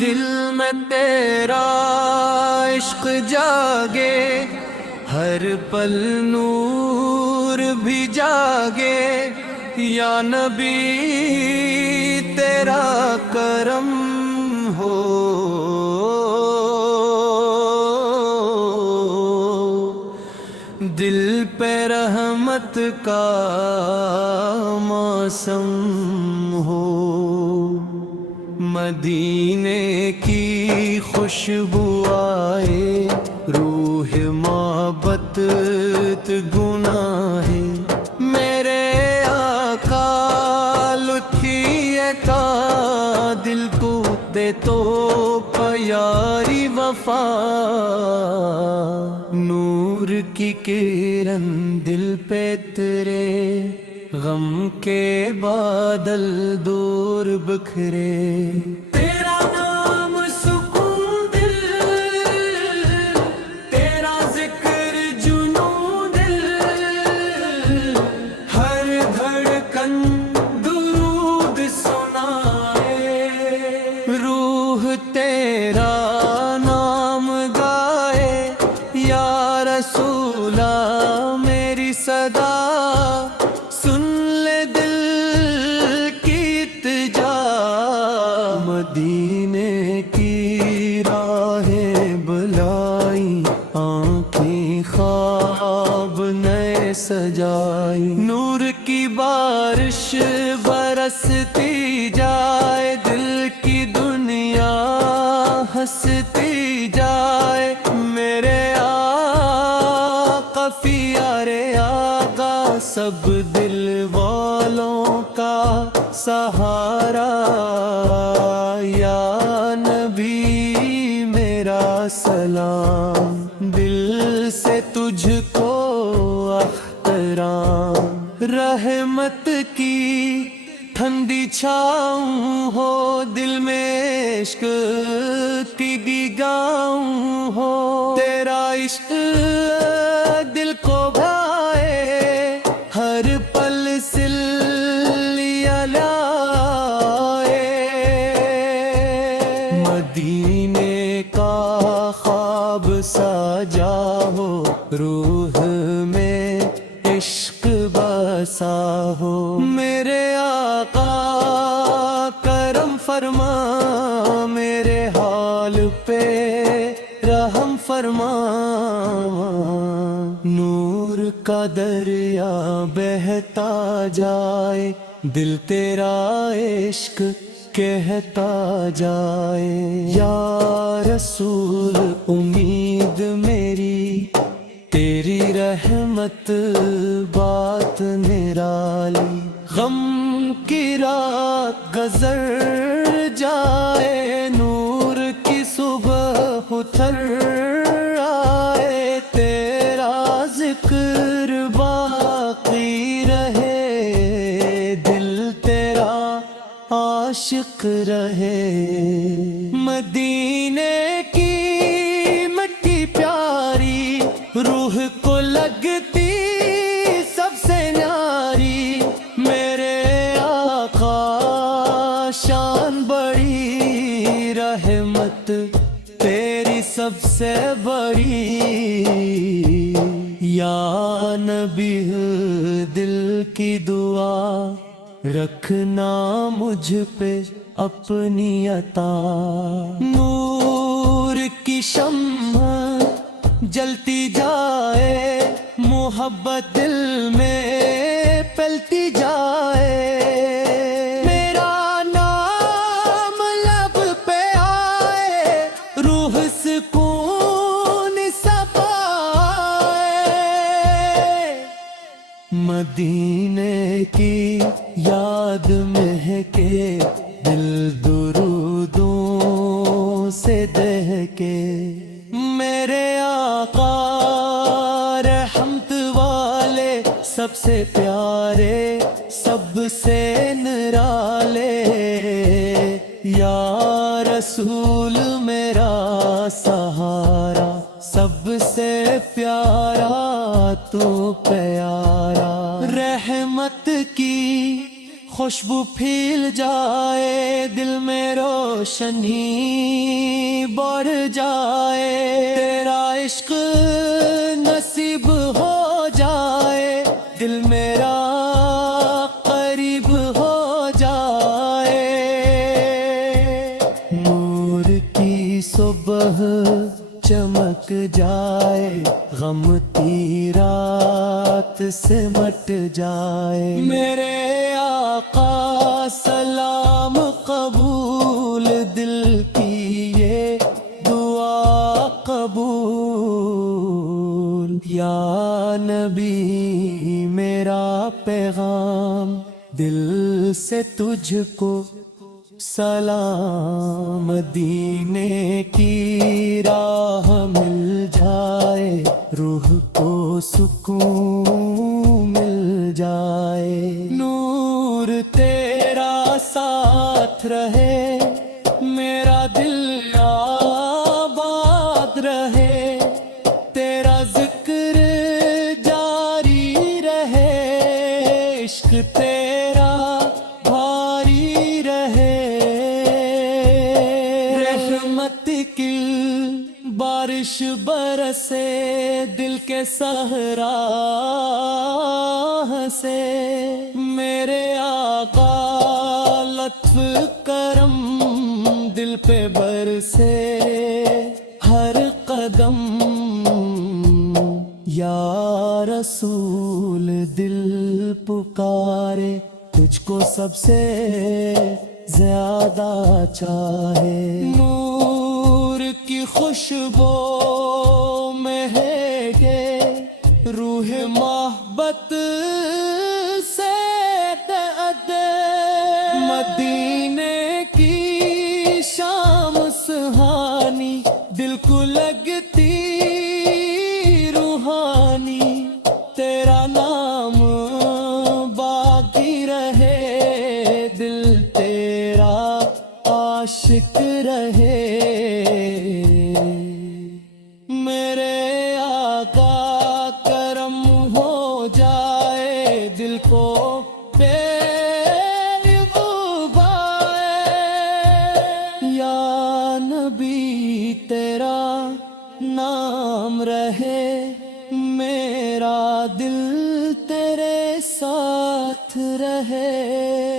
دل میں تیرا عشق جاگے، ہر پل نور بھی جاگے، یا نبی تیرا کرم ہو، دل پہ رحمت کا موسم ہو، مدینے کی خوشبو آئے، روح محبت گناہ میرے آقا لطفیے کا، دل کو دے تو پیاری وفا، نور کی کرن دل پہ تیرے، غم کے بادل دور بکھرے، تیرا نام سکون دل، تیرا ذکر جنوں دل، ہر دھڑکن درود سنائے، روح تیرا نام گائے، یا رسولہ میری صدا سن لے دل کی التجا، مدینے کی راہیں بلائی، آنکھیں خواب نئے سجائی، نور کی بارش برستی جائے، دل کی دنیا ہنستی جائے، میرے آقا پیارے آقا سب دل والوں کا سہارا، یا نبی میرا سلام، دل سے تجھ کو احترام، رحمت کی ٹھنڈی چھاؤں ہو، دل میں عشق کی گاؤں ہو، تیرا عشق دل کو بھائے، ہر پل سلیہ لائے، مدینے کا خواب سجا ہو، روح میں عشق بسا ہو، میرے آقا کرم فرما، میرے حال پہ رحم فرما، نور کا دریا بہتا جائے، دل تیرا عشق کہتا جائے، یا رسول امید میری تیری رحمت بات نرالی، غم کی رات گزر جائے، نور کی صبح اتر آئے، تیرا ذکر باقی رہے، دل تیرا عاشق رہے، مدینے کی مٹی پیاری، روح کو لگتی سب سے نیاری، میرے آقا شان بڑی، رحمت تیری سب سے بڑی، یا نبی دل کی دعا رکھنا مجھ پہ اپنی عطا، نور کی شمع جلتی جائے، محبت دل میں پھیلتی جائے، میرا نام لب پہ آئے، روح سکون سا پائے، مدینے کی یاد مہکے، دل درودوں سے دہکے، میرے آقا رحمت والے سب سے پیارے، سب سے نرالے، یا رسول میرا سہارا، سب سے پیارا تو پیارا، رحمت کی خوشبو پھیل جائے، دل میں روشنی بڑھ جائے، تیرا عشق نصیب ہو جائے، دل میرا قریب ہو جائے، نور کی صبح چمک جائے، غم کی رات سے مٹ جائے، میرے آقا سلام قبول، دل کی یہ دعا قبول، یا نبی میرا پیغام دل سے تجھ کو سلام، مدینے کی راہ مل جائے، روح کو سکون مل جائے، نور تیرا ساتھ رہے، میرا دل آباد رہے، تیرا ذکر جاری رہے، عشق تیرا بھاری رہے، رحمت کی بارش برسے، دل کے صحرا سے، میرے آقا لطف کرم دل پہ برسے، ہر قدم یا رسول دل پکارے، تجھ کو سب سے زیادہ چاہے، نور کی خوشبو مہک روح محبت سے تأدے، مدینے کی شام سہانی دل کو لگتی روحانی، تیرا نام باقی رہے، دل تیرا عاشق رہے، میرے آقا کرم ہو جائے، دل کو یا نبی تیرا نام رہے، میرا دل تیرے ساتھ رہے۔